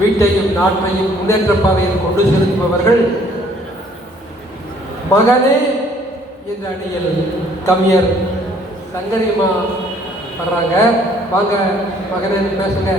வீட்டையும் நாட்டையும் முன்னேற்ற பாதையில் கொண்டு செலுத்துபவர்கள். மகனே என்ற அணியில் கவிஞர் சங்கரிமா வர்றாங்க. வாங்க மகனே பேசுங்க.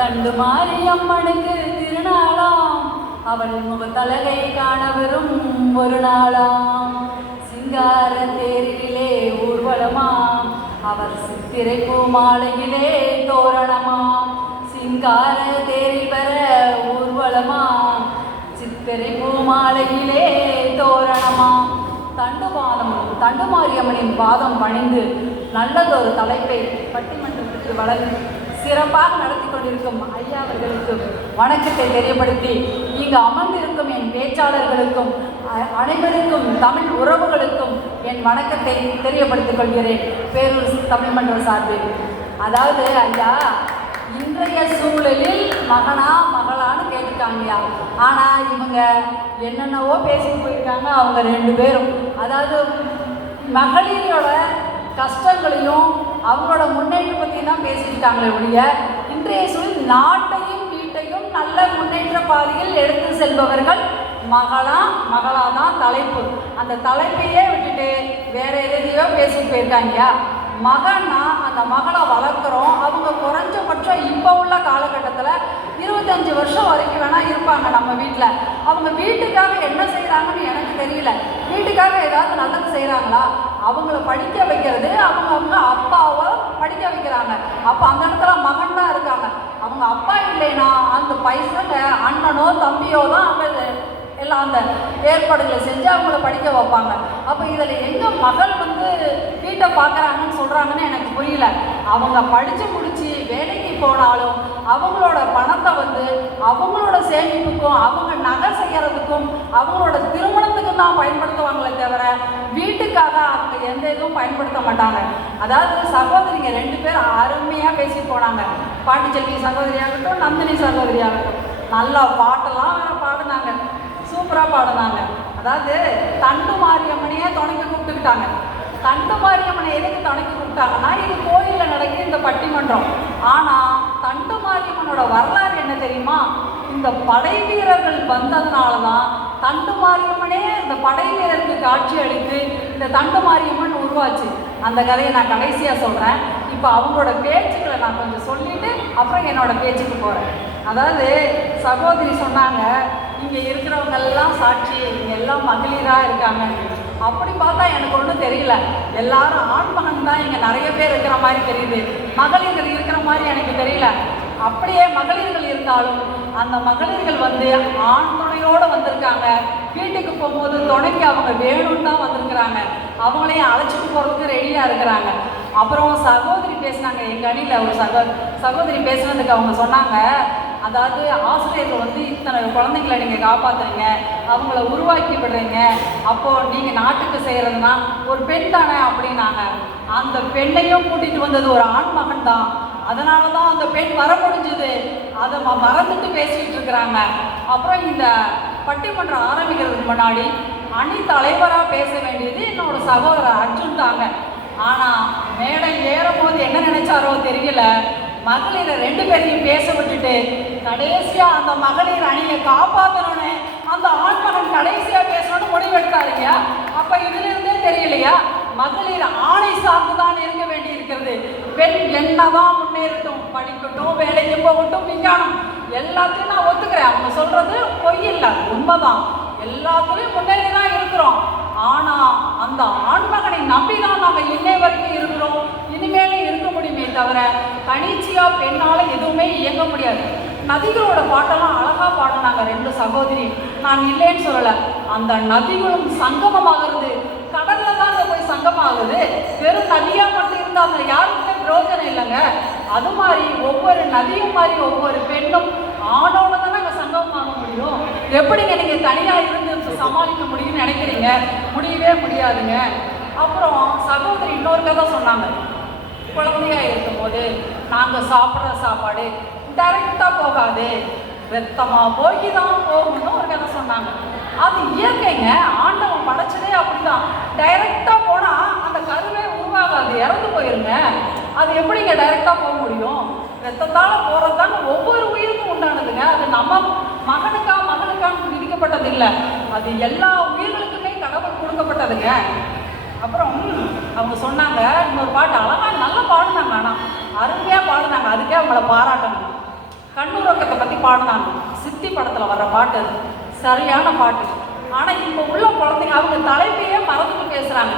கண்டு மாரியம்மனுக்கு திருநாளாம், அவள் முகத்தழகை காண வரும் ஒரு நாளாம். சிங்கார தேரிலே ஊர்வலமாம், அவர் சித்திரை பூ மாலையிலே தோரணமாம். சிங்கார தேரில் வர ஊர்வலமாம், சித்திரை பூ மாலையிலே தோரணமாம். தண்டுமாரியம்மனின் பாதம் பணிந்து நல்லதொரு தலைப்பை பட்டிமன்றத்திற்கு வழங்கி சிறப்பாக நடத்தி கொண்டிருக்கும் ஐயா அவர்களுக்கு வணக்கத்தை தெரியப்படுத்தி, இங்கு அமர்ந்திருக்கும் என் பேச்சாளர்களுக்கும் அனைவருக்கும் தமிழ் உறவுகளுக்கும் என் வணக்கத்தை தெரியப்படுத்திக் கொள்கிறேன் பேரூர் தமிழ் மன்ற சார்பில். அதாவது ஐயா, இன்றைய சூழலில் மகனா மகளான்னு கேட்டுட்டாங்கய்யா. ஆனால் இவங்க என்னென்னவோ பேசிட்டு போயிருக்காங்க அவங்க ரெண்டு பேரும். அதாவது மகளிரோட கஷ்டங்களையும் அவங்களோட முன்னேற்றம் பற்றி தான் பேசிக்கிட்டாங்களே ஒழிய, இன்றைய சூழல் நாட்டையும் வீட்டையும் நல்ல முன்னேற்ற பாதையில் எடுத்து செல்பவர்கள் மகளா தான் தலைப்பு. அந்த தலைப்பையே விட்டுட்டு வேற எதையோ பேசிட்டு போயிருக்காங்கயா. மகன்னா அந்த மகளை வளர்க்குறோம். அவங்க குறைஞ்சபட்சம் இப்போ உள்ள காலகட்டத்தில் 25 வருஷம் வரைக்கும் வேணால் இருப்பாங்க நம்ம வீட்டில். அவங்க வீட்டுக்காக என்ன செய்கிறாங்கன்னு எனக்கு தெரியல. வீட்டுக்காக ஏதாவது நல்லது செய்கிறாங்களா? அவங்கள படிக்க வைக்கிறது, அவங்க அப்பாவை படிக்க வைக்கிறாங்க. அப்போ அந்த இடத்துல மகன் தான் இருக்காங்க. அவங்க அப்பா இல்லைன்னா அந்த பைசங்க அண்ணனோ தம்பியோ தான் அவங்க எல்லாம் அந்த ஏற்பாடுகளை செஞ்சு அவங்கள படிக்க வைப்பாங்க. அப்போ இதில் எங்கே மகள் வீட்டை பார்க்குறாங்கன்னு சொல்கிறாங்கன்னு எனக்கு புரியல. அவங்க படித்து முடித்து வேலைக்கு போனாலும் அவங்களோட பணத்தை அவங்களோட சேமிப்புக்கும் அவங்க நகை செய்கிறதுக்கும் அவங்களோட திருமணத்துக்கும் தான் பயன்படுத்துவாங்களே தவிர வீட்டுக்காக அவங்க எந்த இதுவும் பயன்படுத்த மாட்டாங்க. அதாவது சகோதரிங்க 2 பேர் அருமையாக பேசிட்டு போனாங்க. பாண்டிச்செல்வி சகோதரியாகட்டும், நந்தினி சகோதரியாகட்டும், நல்லா பாட்டெல்லாம் வேறு பாடினாங்க, சூப்பராக பாடினாங்க. அதாவது தண்டுமாரியம்மனையே துணைக்கு கூப்பிட்டுக்கிட்டாங்க. தண்டுமாரியம்மனை எதுக்கு துணைக்கு கூப்பிட்டாங்கன்னா, இது கோயிலில் நடக்குது இந்த பட்டிமன்றம். ஆனால் தண்டுமாரியம்மனோட வரலாறு என்ன தெரியுமா? இந்த படை வீரர்கள் வந்ததுனால தான் தண்டுமாரியம்மனே இந்த படை வீரருக்கு காட்சி அளித்து இந்த தண்டுமாரியம்மன் உருவாச்சு. அந்த கதையை நான் கடைசியாக சொல்கிறேன். இப்போ அவங்களோட பேச்சுக்களை நான் கொஞ்சம் சொல்லிவிட்டு அப்புறம் என்னோடய பேச்சுக்கு போகிறேன். அதாவது சகோதரி சொன்னாங்க, இங்கே இருக்கிறவங்கெல்லாம் சாட்சி, இங்கே எல்லாம் மகளிராக இருக்காங்க. அப்படி பார்த்தா எனக்கு ஒன்றும் தெரியல. எல்லாரும் ஆண்மகன் தான் இங்கே நிறைய பேர் இருக்கிற மாதிரி தெரியுது. மகளிர்கள் இருக்கிற மாதிரி எனக்கு தெரியல. அப்படியே மகளிர்கள் இருந்தாலும் அந்த மகளிர்கள் ஆண் துணையோடு வந்திருக்காங்க. வீட்டுக்கு போகும்போது துணைக்கு அவங்க வேணும்னு தான் வந்திருக்கிறாங்க. அவங்களையும் அழைச்சிட்டு போகிறதுக்கு ரெடியாக இருக்கிறாங்க. அப்புறம் சகோதரி பேசினாங்க, எங்கள் அணியில் ஒரு சகோதரி பேசுனதுக்கு அவங்க சொன்னாங்க, அதாவது ஆசிரியர்கள் இத்தனை குழந்தைங்களை நீங்கள் காப்பாற்றுறீங்க, அவங்கள உருவாக்கி விடுறீங்க, அப்போது நீங்கள் நாட்டுக்கு செய்கிறதுனா ஒரு பெண் தானே அப்படின்னாங்க. அந்த பெண்ணையும் கூட்டிகிட்டு வந்தது ஒரு ஆண் மகன் தான். அதனால தான் அந்த பெண் வர முடிஞ்சுது. அதை மறந்துட்டு பேசிகிட்டு இருக்கிறாங்க. அப்புறம் இந்த பட்டிமன்றம் ஆரம்பிக்கிறதுக்கு முன்னாடி அணி தலைவராக பேச வேண்டியது என்னோட சகோதரர் அர்ஜுன் தாங்க. ஆனால் மேடை ஏறும் போது என்ன நினைச்சாரோ தெரியல, மகளிரை 2 பேரையும் பேச விட்டுட்டு கடைசியாக அந்த மகளிர் அணியை காப்பாற்றணுன்னு அந்த ஆண்மகன் கடைசியாக பேசணும்னு முடிவெடுத்தாருங்க. அப்போ இதிலிருந்தே தெரியலையா, மகளிர் ஆணை சார்ந்து தான் இருக்க வேண்டி இருக்கிறது. பெண் என்னதான் முன்னேறட்டும், படிக்கட்டும், வேலைக்கு போகட்டும், விஞ்ஞானம் எல்லாத்தையும் நான் ஒத்துக்கிறேன். அவங்க சொல்றது பொய் இல்லை, உண்மைதான். எல்லாத்துலேயும் முன்னேறி தான் இருக்கிறோம். ஆனால் அந்த ஆண்மகனை நம்பி தான் நாங்கள் இன்னை வரைக்கும் இருக்கிறோம், இனிமேலே இருக்க முடியுமே தவிர தனிச்சையாக பெண்ணால் எதுவுமே இயங்க முடியாது. நதிகளோட பாட்டெல்லாம் அழகாக பாடினாங்க 2 சகோதரி, நான் இல்லைன்னு சொல்லலை. அந்த நதிகளும் சங்கமமாகிறது கடலில் தான் அங்கே போய் சங்கமாகுது. வெறும் நதியாக மட்டும் இருந்தால் அதில் யாருக்குமே பிரயோஜனம் இல்லைங்க. அது மாதிரி ஒவ்வொரு நதியும் மாதிரி ஒவ்வொரு பெண்ணும் ஆணோட தானே அங்கே சங்கமமாக முடியும். எப்படிங்க நீங்கள் தனியாக இருந்து சமாளிக்க முடியும்னு நினைக்கிறீங்க? முடியவே முடியாதுங்க. அப்புறம் சகோதரி இன்னொரு கதை சொன்னாங்க, குழந்தையாக இருக்கும்போது நாங்கள் சாப்பிட்ற சாப்பாடு டைரெக்டாக போகாது, வெத்தமாக போய் தான் போகணும்னு ஒரு கதை சொன்னாங்க. அது இயற்கைங்க, ஆண்டவன் படைச்சதே அப்படிதான். டைரெக்டாக போனால் அந்த கருவே உருவாகாது, இறந்து போயிருங்க. அது எப்படிங்க டைரெக்டாக போக முடியும்? ரத்தத்தால் போகிறது தாங்க ஒவ்வொரு உயிருக்கும் உண்டானதுங்க. அது நம்ம மகனுக்கான்னு விதிக்கப்பட்டது இல்லை, அது எல்லா உயிர்களுக்குமே கடவுள் கொடுக்கப்பட்டதுங்க. அப்புறம் அவங்க சொன்னாங்க, இன்னொரு பாட்டு அழகாக நல்லா பாடுனாங்க, ஆனால் அருமையாக பாடுனாங்க. அதுக்கே அவங்கள பாராட்டணும். கண்ணுறக்கத்தை பற்றி பாடினாங்க. சித்தி படத்தில் வர்ற பாட்டு, சரியான பாட்டு. ஆனால் இப்போ உள்ள குழந்தைங்க அவங்க தலைப்பையே மறந்துட்டு பேசுகிறாங்க.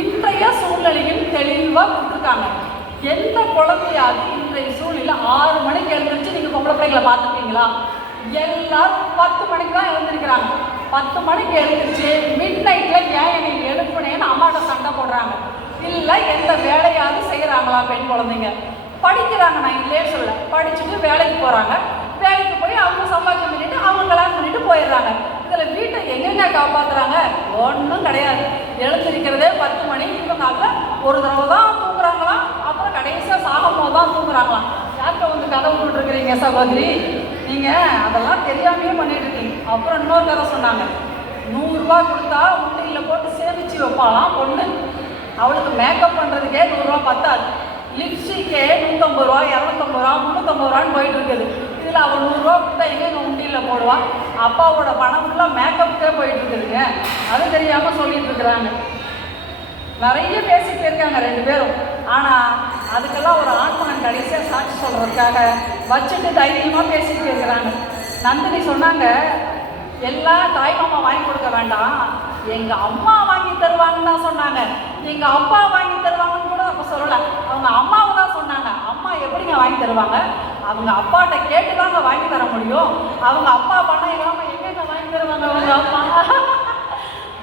இன்றைய சூழ்நிலையில் தெளிவாக கொடுத்துருக்காங்க. எந்த குழந்தையாவது இன்றைய சூழ்நிலை 6 மணிக்கு எழுந்திரிச்சு நீங்கள் பொம்பளை பிள்ளைங்களை பார்த்துருக்கீங்களா? எல்லாரும் 10 மணிக்கு தான் எழுந்திருக்கிறாங்க. 10 மணிக்கு எழுந்திரிச்சு மிட் நைட்டில் ஏன் என்னை எழுப்புனேன்னு அம்மாட்ட சண்டை போடுறாங்க. இல்லை எந்த வேலையாவது செய்கிறாங்களா பெண் குழந்தைங்க? படிக்கிறாங்க, நான் இல்லையே சொல்ல. படிச்சுட்டு வேலைக்கு போகிறாங்க. வேலைக்கு போய் அவங்க சம்பாதிக்க பண்ணிட்டு அவங்க கல்யாணம் பண்ணிட்டு போயிடுறாங்க. இதில் வீட்டை எங்கெங்க காப்பாற்றுறாங்க? ஒன்றும் கிடையாது. எழுந்திருக்கிறதே 10 மணி. இவங்க அதில் ஒரு தடவை தான் தூங்குறாங்களாம், அப்புறம் கடைசியாக சாகும் போது தான் தூங்குறாங்களாம். யார்கிட்ட வந்து கதை விட்டுருக்குறீங்க சகோதரி? நீங்கள் அதெல்லாம் தெரியாமையே பண்ணிட்டு இருக்கீங்க. அப்புறம் இன்னொரு கதை சொன்னாங்க. 100 ரூபா கொடுத்தா உண்டியில் போட்டு சேமித்து வைப்பாலாம் பொண்ணு. அவளுக்கு மேக்கப் பண்ணுறதுக்கே 100 ரூபா பத்தாது. லிப்ஸ்டிக்கே 150 ரூபா, 250 ரூபா, 350 ரூபான்னு போயிட்டு இருக்குது. இதில் அவள் 100 ரூபா கொடுத்தா எங்கே உண்டியில் போடுவாள்? அப்பாவோட பணம் ஃபுல்லாக மேக்கப்புக்கே போயிட்டு இருக்குதுங்க. அது தெரியாமல் சொல்லிட்டு இருக்கிறாங்க. நிறைய பேசிட்டு இருக்காங்க 2 பேரும். ஆனால் அதுக்கெல்லாம் ஒரு ஆண்மகன் கடைசியாக சாட்சி சொல்கிறதுக்காக வச்சுட்டு தைரியமாக பேசிட்டு இருக்கிறாங்க. நந்தினி சொன்னாங்க, எல்லாம் தாய்மாமா வாங்கி கொடுக்க வேண்டாம், எங்கள் அம்மா வாங்கி தருவாங்கன்னு தான் சொன்னாங்க. எங்கள் அப்பா வாங்கி தருவாங்கன்னு கூட அப்போ சொல்லலை, அவங்க அம்மாவை தான் சொன்னாங்க. அம்மா எப்படிங்க வாங்கி தருவாங்க? அவங்க அப்பாட்ட கேட்டு தாங்க வாங்கி தர முடியும். அவங்க அப்பா பணம் இல்லாமல் எங்கெங்க வாங்கி தருவாங்க? அவங்க அம்மா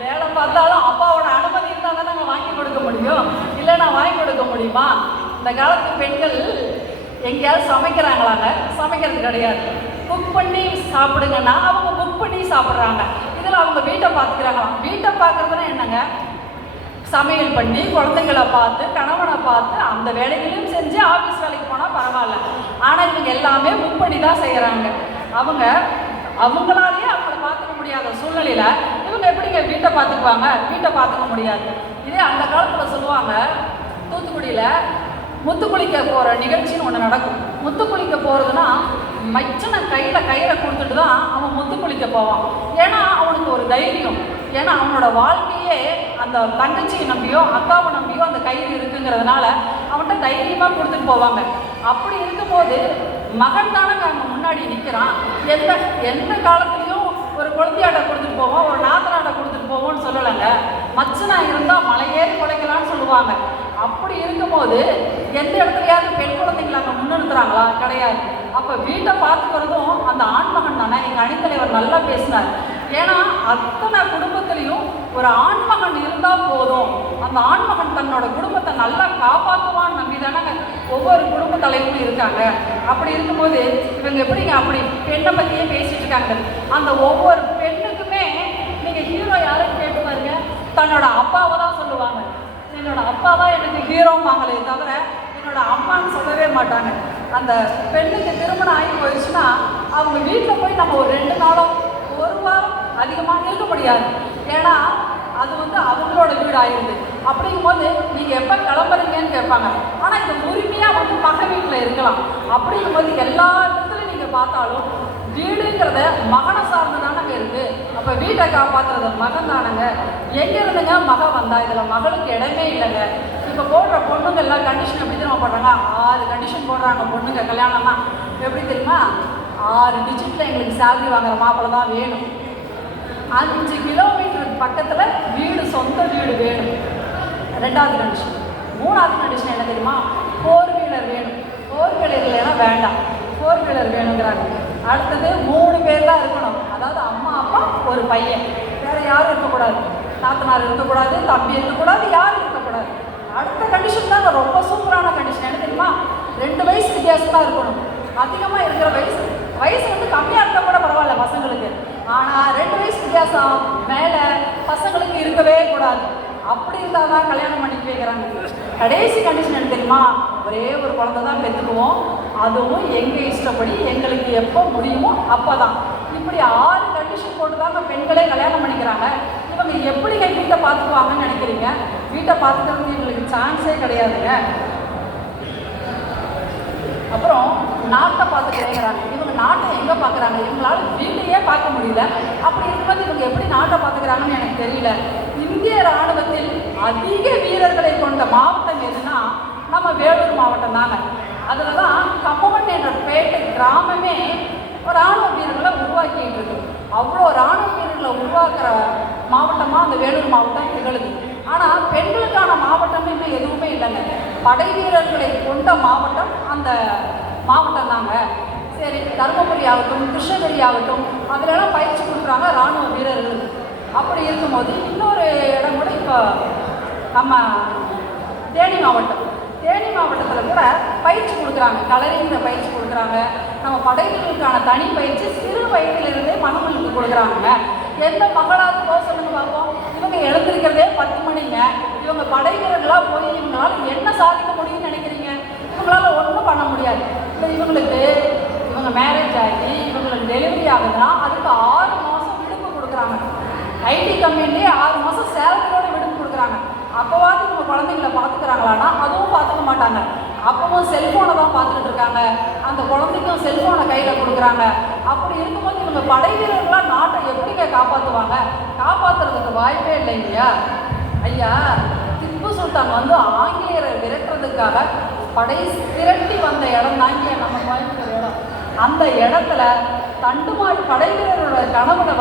வேலை பார்த்தாலும் அப்பாவோட அனுமதி இருந்தால் தான் நாங்கள் வாங்கி கொடுக்க முடியும். இல்லை நான் வாங்கி கொடுக்க முடியுமா? இந்த காலத்து பெண்கள் எங்கேயாவது சமைக்கிறாங்களாங்க? சமைக்கிறது கிடையாது. குக் பண்ணி சாப்பிடுங்கன்னா அவங்க புக் பண்ணி சாப்பிட்றாங்க. இதில் அவங்க வீட்டை பார்த்துக்கிறாங்களாம். வீட்டை பார்க்குறதுனா என்னங்க? சமையல் பண்ணி குழந்தைங்களை பார்த்து கணவனை பார்த்து அந்த வேலைகளையும் செஞ்சு ஆஃபீஸ் வேலைக்கு போனால் பரவாயில்ல. ஆனால் இவங்க எல்லாமே புக் பண்ணி தான் செய்கிறாங்க. அவங்களாலேயே அவங்கள பார்த்துக்க முடியாத சூழ்நிலையில் இவங்க எப்படிங்க வீட்டை பார்த்துக்குவாங்க? வீட்டை பார்த்துக்க முடியாது. இதே அந்த காலத்தில் சொல்லுவாங்க, தூத்துக்குடியில் முத்து குளிக்க போகிற நிகழ்ச்சின்னு ஒன்று நடக்கும். முத்து குளிக்க போகிறதுனா மச்சனை கயிறை கொடுத்துட்டு தான் அவன் முத்து குளிக்க போவான். ஏன்னா அவனுக்கு ஒரு தைரியம். ஏன்னா அவனோட வாழ்க்கையே அந்த தங்கச்சியை நம்பியோ அக்காவை நம்பியோ அந்த கயிறு இருக்குங்கிறதுனால அவன்கிட்ட தைரியமாக கொடுத்துட்டு போவாங்க. அப்படி இருக்கும்போது மகன் தானங்க அங்கே முன்னாடி நிற்கிறான். எந்த காலத்துலேயும் ஒரு குழந்தையாட்டை கொடுத்துட்டு போவோம், ஒரு நாத்தனாட்டை கொடுத்துட்டு போவோம்னு சொல்லலைங்க. மச்சனா இருந்தால் மலையேறி குலைக்கலான்னு சொல்லுவாங்க. அப்படி இருக்கும்போது எந்த இடத்துலையாவது பெண் குழந்தைங்களை அங்கே முன்னிறுத்துறாங்களா? கிடையாது. அப்போ வீட்டை பார்த்துக்கிறதும் அந்த ஆண்மகன் தானே. எங்கள் அணித்தலைவர் நல்லா பேசினார். ஏன்னா அத்தனை குடும்பத்துலேயும் ஒரு ஆண்மகன் இருந்தால் போதும், அந்த ஆண்மகன் தன்னோட குடும்பத்தை நல்லா காப்பாற்றுவான்னு நம்பி தானே ஒவ்வொரு குடும்ப தலைவரும் இருக்காங்க. அப்படி இருக்கும்போது இவங்க எப்படிங்க அப்படி பெண்ணை பற்றியே பேசிட்டு இருக்காங்க. அந்த ஒவ்வொரு பெண்ணுக்குமே நீங்கள் ஹீரோ யாரும் கேட்டு பாருங்க, தன்னோட அப்பாவை தான் சொல்லுவாங்க. என்னோட அப்பா தான் எனக்கு ஹீரோவாங்களே தவிர என்னோட அம்மான்னு சொல்லவே மாட்டாங்க. அந்த பெண்ணுக்கு திருமணம் ஆகி போயிடுச்சுன்னா அவங்க வீட்டில் போய் நம்ம ஒரு 2 நாளோ 1 வாரம் அதிகமாக இருக்க முடியாது. ஏன்னா அது அவங்களோட வீடு ஆயிடுது. அப்படிங்கும்போது நீங்கள் எப்போ கிளம்புறீங்கன்னு கேட்பாங்க. ஆனால் இந்த உரிமையாக பக்க வீட்டில் இருக்கலாம். அப்படிங்கும்போது எல்லா இடத்துலையும் நீங்கள் பார்த்தாலும் வீடுங்கிறத மகனை சார்ந்து தானங்க இருக்குது. அப்போ வீட்டை காப்பாற்றுறது மகன் தானங்க. எங்கே இருந்துங்க மகன் வந்தா? இதில் மகளுக்கு இடமே இல்லைங்க. இப்போ போடுற பொண்ணுங்கள்லாம் கண்டிஷன் எப்படி தெரியுமா போடுறாங்க? 6 கண்டிஷன் போடுறாங்க பொண்ணுங்க கல்யாணம்னா. எப்படி தெரியுமா? 6 டிஜிட்டில் எங்களுக்கு சேலரி வாங்குற மாப்பிள்ளை தான் வேணும். 5 கிலோமீட்டருக்கு பக்கத்தில் வீடு, சொந்த வீடு வேணும். 2வது கண்டிஷன். 3வது கண்டிஷன் என்ன தெரியுமா? 4 வீலர் வேணும். 4 வீலர் இல்லைன்னா வேண்டாம், 4 வீலர் வேணுங்கிறாங்க. அடுத்தது 3 பேர் தான் இருக்கணும். அதாவது அம்மா, அப்பா, ஒரு பையன், வேறு யாரும் இருக்கக்கூடாது. நாத்தனார் இருக்கக்கூடாது, தம்பி இருக்கக்கூடாது, யாரும் இருக்கக்கூடாது. அடுத்த கண்டிஷன் தான் ரொம்ப சூப்பரான கண்டிஷன். என்ன தெரியுமா? 2 வயசு வித்தியாசம் தான் இருக்கணும். அதிகமாக இருக்கிற வயசு கம்மியாக இருந்தால் கூட பரவாயில்ல பசங்களுக்கு. ஆனால் 2 வயசு வித்தியாசம் மேலே பசங்களுக்கு இருக்கவே கூடாது. அப்படி இருந்தால் தான் கல்யாணம் பண்ணிட்டு வைக்கிறாங்க. கடைசி கண்டிஷன் என்ன தெரியுமா? ஒரே ஒரு குழந்தை தான் பெற்றுக்குவோம், அதுவும் எங்கள் இஷ்டப்படி எங்களுக்கு எப்போ முடியுமோ அப்போ தான். இப்படி 6 கண்டிஷன் போட்டு தாங்க பெண்களே கல்யாணம் பண்ணிக்கிறாங்க. இவங்க எப்படிங்க வீட்டை பார்த்துக்குவாங்கன்னு நினைக்கிறீங்க? வீட்டை பார்த்துக்கிறது எங்களுக்கு சான்ஸே கிடையாதுங்க. அப்புறம் நாட்டை பார்த்துக்கிறேங்கிறாங்க. இவங்க நாட்டை எங்கே பார்க்குறாங்க? இவங்களால வீட்டையே பார்க்க முடியல. அப்படி இருக்கும்போது இவங்க எப்படி நாட்டை பார்த்துக்கிறாங்கன்னு எனக்கு தெரியல. இந்திய இராணுவத்தில் அதிக வீரர்களை கொண்ட மாவட்டம் எதுனா நம்ம வேலூர் மாவட்டம் தாங்க. அதில் தான் கம்பவன் என்ற பேட்டை கிராமமே இராணுவ வீரர்களை உருவாக்கிட்டு இருக்கு. அவ்வளோ இராணுவ வீரர்களை உருவாக்குற மாவட்டமாக அந்த வேலூர் மாவட்டம் திகழுது. ஆனால் பெண்களுக்கான மாவட்டம் இன்னும் எதுவுமே இல்லைங்க. படை வீரர்களை கொண்ட மாவட்டம் அந்த மாவட்டம் தாங்க. சரி, தருமபுரி ஆகட்டும், கிருஷ்ணகிரி ஆகட்டும், அதிலெல்லாம் பயிற்சி கொடுக்குறாங்க இராணுவ வீரர்களுக்கு. அப்படி இருக்கும்போது இன்னொரு இடம் கூட இப்போ நம்ம தேனி மாவட்டத்தில் கூட பயிற்சி கொடுக்குறாங்க. கலரிங்கிற பயிற்சி கொடுக்குறாங்க. நம்ம படைகளுக்கான தனி பயிற்சி சிறு வயதிலிருந்தே மகன்களுக்கு கொடுக்குறாங்க. எந்த மகளாவது போக சொல்லுங்க பார்ப்போம். இவங்க எழுந்திருக்கிறதே 10 மணிங்க. இவங்க படை வீரர்களாக போய் இவங்களால என்ன சாதிக்க முடியும்னு நினைக்கிறீங்க? இவங்களால ஒன்றும் பண்ண முடியாது. இல்லை, இவங்க மேரேஜ் ஆகி இவங்களுக்கு டெலிவரி ஆகுதுன்னா அதுக்கு 6 மாதம் விடுப்பு கொடுக்குறாங்க. ஐடி கம்பெனிலேயே 6 மாதம் சேலரியோடு விடுப்பு கொடுக்குறாங்க. அப்போவாது இவங்க குழந்தைங்களை பார்த்துக்கிறாங்களான்னா அதுவும் பார்த்துக்க மாட்டாங்க. அப்பவும் செல்ஃபோனை தான் பார்த்துக்கிட்டு இருக்காங்க. அந்த குழந்தைக்கும் செல்ஃபோனை கையில் கொடுக்குறாங்க. அப்படி இருக்கும்போது இவங்க படை வீரர்களாக நாட்டை எப்படிங்க காப்பாற்றுவாங்க? காப்பாற்றுறதுக்கு வாய்ப்பே இல்லை இல்லையா? ஐயா, திப்பு சுல்தான் ஆங்கிலேயரை விரட்டுறதுக்காக படை திரட்டி வந்த இடம் தாங்கிய நம்ம கோயம்புத்தூர் இடம். அந்த இடத்துல தண்டுமாறி படை வீரரோட கனவுல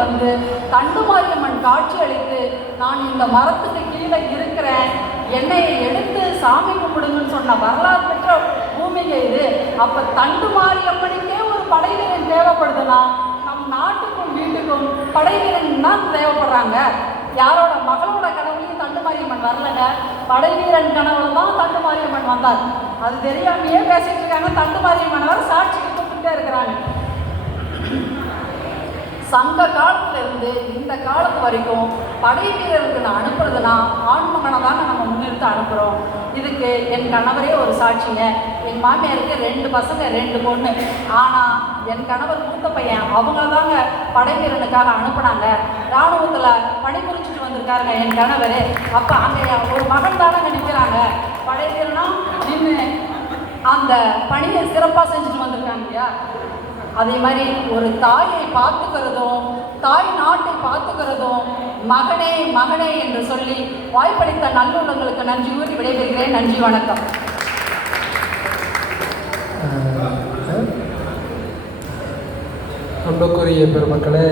தண்டுமாரியம்மன் காட்சி அளித்து, நான் இந்த மரத்துக்கு கீழே இருக்கிறேன், என்னையை எடுத்து சாமி கும்பிடுங்கன்னு சொன்ன வரலாறு பெற்ற பூமிங்க இது. அப்போ தண்டுமாரியம்மனுக்கே ஒரு படை வீரன் தேவைப்படுதுன்னா நம் நாட்டுக்கும் வீட்டுக்கும் படை வீரன் தான் தேவைப்படுறாங்க. யாரோட மகளோட கனவுலையும் தண்டுமாரியம்மன் வரலங்க. படை வீரன் கனவுல தான் தண்டுமாரியம்மன் வந்தார். அது தெரியாமையே பேசிட்டு இருக்காங்க. தண்டுமாரியம்மன் வர சாட்சிக்கு கூப்பிட்டுட்டே இருக்கிறாங்க. சங்க காலத்திலிருந்து இந்த காலத்து வரைக்கும் படை வீரர்களுக்கு நான் அனுப்புறதுனா ஆண்மகனை தாங்க நம்ம முன்னிறுத்து அனுப்புகிறோம். இதுக்கு என் கணவரே ஒரு சாட்சிங்க. என் மாமியாருக்கு 2 பசங்க 2 பொண்ணு. ஆனால் என் கணவர் மூத்த பையன் அவங்கள தாங்க படை வீரனுக்காக அனுப்புனாங்க. இராணுவத்தில் பணிபுரிச்சுட்டு வந்திருக்காருங்க என் கணவர். அப்போ அங்கே ஒரு மகன் தானங்க நிற்கிறாங்க. படை வீரனா நின்று அந்த பணியை சிறப்பாக செஞ்சுட்டு வந்திருக்காங்க இல்லையா? அதே மாதிரி ஒரு தாயை பார்த்துக்கிறதும் தாய் நாட்டை பார்த்துக்கிறதும் மகனே மகனே என்று சொல்லி வாய்ப்பளித்த நல்லுள்ளங்களுக்கு நன்றி கூறி விடைபெறுகிறேன். நன்றி, வணக்கம். அன்புக்குரிய பெருமக்களே,